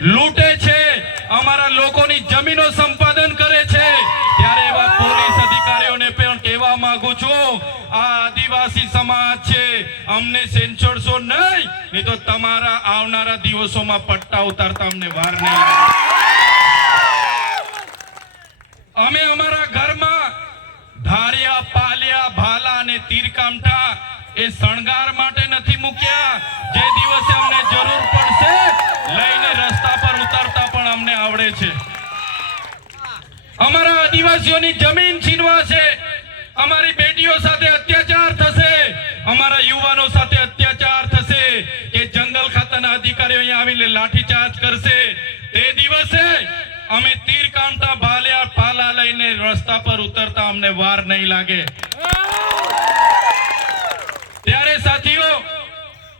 લૂંટે છે, અમારા લોકોની જમીનો સંપાદન કરે છે. ત્યારે એવા પોલીસ અધિકારીઓને પણ કહેવા માંગુ છું, આ આદિવાસી સમાજ છે, અમને સેન્સોડશો નહીં નહીં તો તમારા આવનારા દિવસોમાં પટ્ટા ઉતારતા અમને વાર નહીં અમે અમારા ઘરમાં ધારિયા, પાલિયા, ભાલા અને તીરકામઠા એ શણગાર માટે નથી આદિવાસીઓની જમીન છીનવાશે. અમારી બેટીઓ સાથે અત્યાચાર થશે. અમારા યુવાનો સાથે અત્યાચાર થશે કે જંગલ ખાતાના અધિકારીઓ અહીંયા આવીને લાઠીચાર્જ કરશે. તે દિવસે અમે તીર કામતા ભાલ્યા પાલા લઈને રસ્તા પર ઉતરતા અમને વાર નહીં લાગે. ત્યારે સાથીઓ,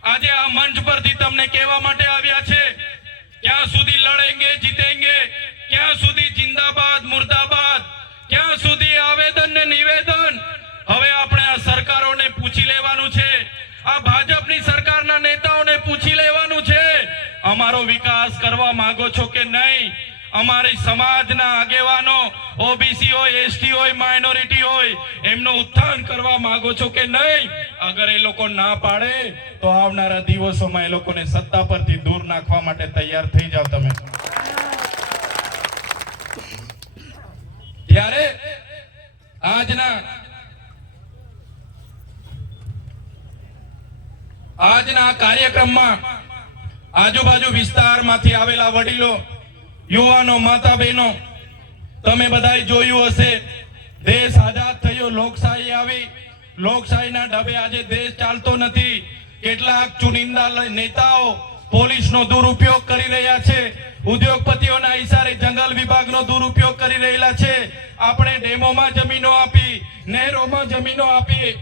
આજે આ મંચ પરથી તમને કહેવા માટે માંગો છો કે નહીં? અમારી સમાજના આગેવાનો ઓબીસી હોય એસટી હોય માઇનોરિટી હોય, એમનો ઉત્થાન કરવા માંગો છો કે નહીં? અગર એ લોકો ના પાડે, તો આવનારા દિવસોમાં એ લોકોને સત્તા પરથી દૂર નાખવા માટે તૈયાર થઈ જાવ તમે. ત્યારે આજના આજના કાર્યક્રમમાં આજુબાજુ વિસ્તારમાંથી આવેલા વડીલો, યુવાનો માતા બહેનો તમે બધાએ જોયું હશે, દેશ આઝાદ થયો, લોકશાહી આવી. લોકશાહીના ઢબે આજે દેશ ચાલતો નથી. કેટલાક ચુનિંદા નેતાઓ પોલીસનો દુરુપયોગ કરી રહ્યા છે. ઉદ્યોગપતિઓના ઈશારે જંગલ વિભાગનો દુરુપયોગ કરી રહેલા છે. આપણે ડેમોમાં જમીનો આપી, નહેરોમાં જમીનો આપી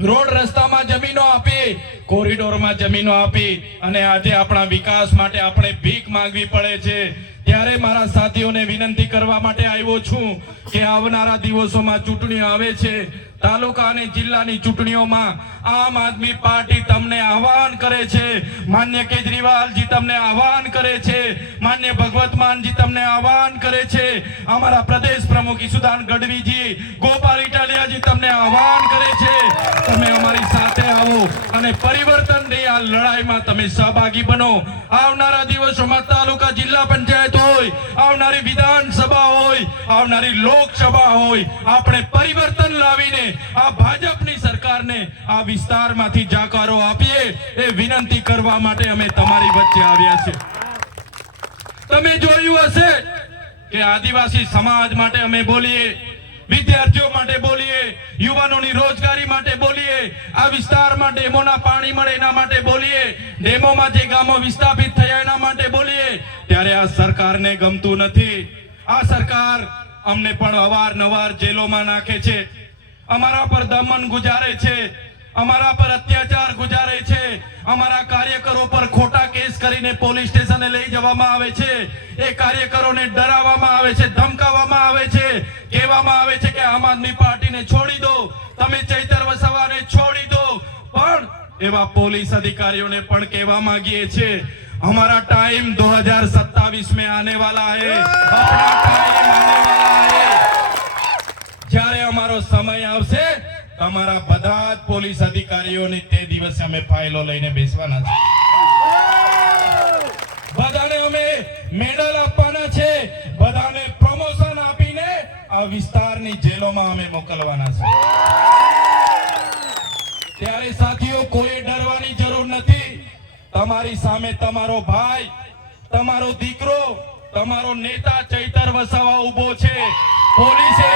રોડ રસ્તામાં જમીનો આપી, કોરિડોરમાં જમીનો આપી, અને આજે આપણા વિકાસ માટે આપણે ભીખ માંગવી પડે છે. ત્યારે મારા સાથીઓને વિનંતી કરવા માટે આવ્યો છું કે આવનારા દિવસોમાં ચૂંટણીઓ આવે છે. તાલુકા અને જિલ્લાની ચૂંટણીઓમાં આમ આદમી પાર્ટી તમને આહવાન કરે છે. માન્ય કેજરીવાલજી તમને આહવાન કરે છે. માન્ય ભગવત માનજી તમને આહવાન કરે છે. અમારા પ્રદેશ પ્રમુખ ઈસુદાન ગઢવીજી, ગોપાલ ઇટાલિયાજી તમને આહવાન કરે છે. તમે અમારી સાથે આવો અને પરિવર્તનની આ લડાઈમાં તમે સહભાગી બનો. આવનારા દિવસોમાં તાલુકા જિલ્લા પંચાયત હોય, આવનારી વિધાનસભા હોય, આવનારી લોકસભા હોય, આપણે પરિવર્તન લાવીને આ ભાજપની સરકારને આ વિસ્તારમાંથી જાકારો આપીએ એ વિનંતી કરવા માટે અમે તમારી વચ્ચે આવ્યા છે તમે જોયું હશે કે આદિવાસી સમાજ માટે અમે બોલીએ, વિદ્યાર્થીઓ માટે બોલીએ, યુવાનોની રોજગારી માટે આ વિસ્તારમાં ડેમોના પાણી મળે એના માટે બોલીએ. ડેમોમાં જે ગામો વિસ્થાપિત થયા એના માટે બોલીએ. ત્યારે આ સરકારને ગમતું નથી. આ સરકાર અમને પણ અવારનવાર જેલોમાં નાખે છે. અમારા પર દમન ગુજારે છે. અમારા પર અત્યાચાર ગુજારે છે અમારા કાર્યકરો પર ખોટા કેસ કરીને પોલીસ સ્ટેશને લઈ જવામાં આવે છે એ કાર્યકરોને ડરાવવામાં આવે છે ધમકાવવામાં આવે છે કહેવામાં આવે છે કે આમ આદમી પાર્ટીને છોડી દો તમે ચૈતર વસાવાને છોડી દો પણ એવા પોલીસ અધિકારીઓને પણ કહેવા માંગીએ છીએ हमारा टाइम 2027 में आने वाला है अपना टाइम आने वाला है જ્યારે અમારો સમય આવશે તમારા બધા જ પોલીસ અધિકારીઓની તે દિવસે અમે ફાઇલો લઈને બેસવાના છે. બધાને અમે મેડલ આપવાના છે. બધાને પ્રમોશન આપીને આ વિસ્તારની જેલોમાં અમે મોકલવાના છે. ત્યારે સાથીઓ કોઈ ડરવાની જરૂર નથી. તમારી સામે તમારો ભાઈ, તમારો દીકરો, તમારો નેતા ચૈતર વસાવા ઊભો છે. પોલીસે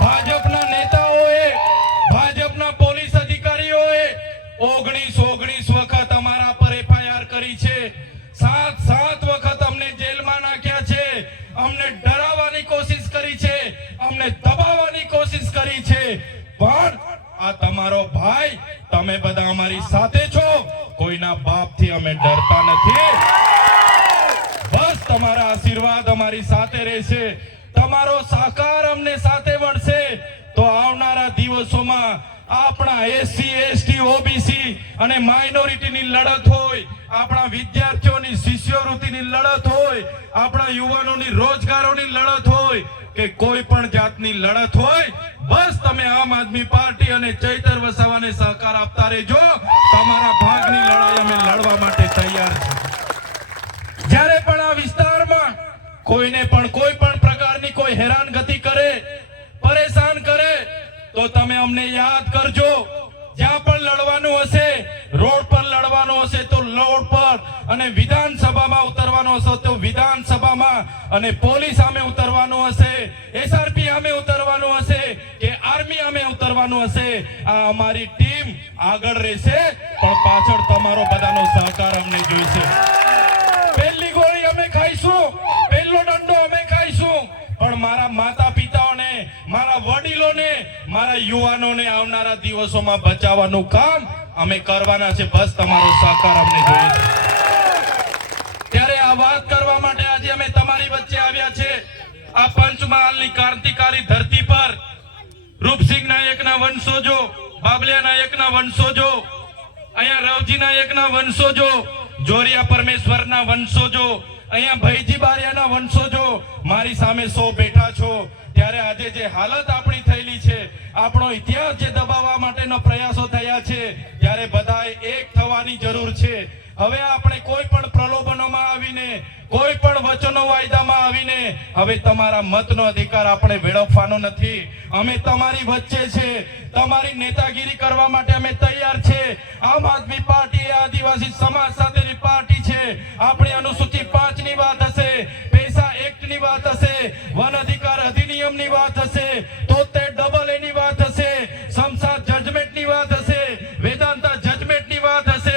ભાજપના નેતાઓએ સાત સાત વખત અમને જેલમાં નાખ્યા છે. અમને ડરાવવાની કોશિશ કરી છે. અમને દબાવવાની કોશિશ કરી છે. પણ આ તમારો ભાઈ, તમે બધા અમારી સાથે છો. કોઈના બાપથી અમે ડરતા નથી. બસ તમારા આશીર્વાદ અમારી સાથે રહેશે. તમારો સહકાર અમને સાથે મળશે તો આવનારા દિવસોમાં આપણા એસસી, એસટી, ઓબીસી અને માઇનોરિટીની લડત હોય, આપણા વિદ્યાર્થીઓની શિષ્યવૃત્તિની લડત હોય, આપણા યુવાનોની રોજગારોની લડત હોય, કે કોઈ પણ જાતની લડત હોય, બસ તમે આમ આદમી પાર્ટી અને ચૈતર વસાવાને સહકાર આપતા રહેજો. તમારા ભાગની લડાઈ અમે લડવા માટે તૈયાર છે જ્યારે પણ આ વિસ્તારમાં કોઈને પણ કોઈ પણ પ્રકારની કોઈ હેરાનગતિ કરે, પરેશાન કરે, તો તમે અમને યાદ કરજો. જ્યાં પણ લડવાનું હશે, રોડ પર લડવાનું હશે તો રોડ પર અને વિધાનસભામાં ઉતરવાનું હશે તો વિધાનસભામાં અને પોલીસ સામે ઉતરવાનું હશે એસઆરપી સામે ઉતરવાનું હશે, કે આર્મી સામે ઉતરવાનું હશે, આ અમારી ટીમ આગળ રહેશે, પણ પાછળ તમારો બધાનો સહકાર અમને જોઈશે. પહેલી ગોળી અમે ખાઈશું, પહેલો દંડો અમે ખાઈશું, પણ મારા માતા પિતાઓને મારા મારા યુવાનોને આવનારા દિવસોમાં બચાવવાનું કામ અમે કરવાના છે. બસ તમારો સહકાર અમને જોઈએ. ત્યારે આ વાત કરવા માટે આજે અમે તમારી વચ્ચે આવ્યા છે. આ પંચમહાલની ક્રાંતિકારી ધરતી પર રૂપસિંહ નાયકના વંશોજો બાબલિયા નાયકના વંશોજો અહીંયા રવજી નાયકના વંશોજો જોરિયા પરમેશ્વરના વંશોજો અહીંયા ભાઈજી બારિયાના વંશોજો મારી સામે સો બેઠા છો, ત્યારે આજે જે હાલત આપણી થયેલી છે, આપણો ઇતિહાસ જે દબાવવા માટેનો પ્રયાસો થયા છે, ત્યારે બધાએ એક થવાની જરૂર છે. હવે આપણે કોઈ પણ પ્રલોભનોમાં આવીને, કોઈ પણ વચનો વાયદામાં આવીને, હવે તમારા મતનો અધિકાર આપણે વેડફવાનો નથી. અમે તમારી વચ્ચે છે, તમારી નેતાગીરી કરવા માટે અમે તૈયાર છે. આમ આદમી પાર્ટી આદિવાસી સમાજ સાથેની પાર્ટી છે. આપણે અનુસૂચિ પાંચની વાત હશે પૈસા એક્ટની વાત હશે વન અધિકાર અધિનિયમની વાત હશે તોતેર ડબલ એની વાત હશે સમસાદ જજમેન્ટની વાત હશે વેદાંતા જજમેન્ટની વાત હશે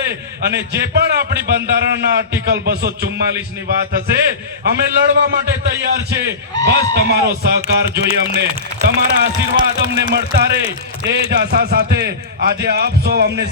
અને જે પણ આપણી બંધારણના આર્ટિકલ બસો ચુમ્માલીસની વાત હશે, અમે લડવા માટે તૈયાર છે. બસ તમારો સહકાર જોઈએ અમને. તમારા આશીર્વાદ અમને મળતા રહે. એ જ આશા સાથે આજે આપ સૌ અમને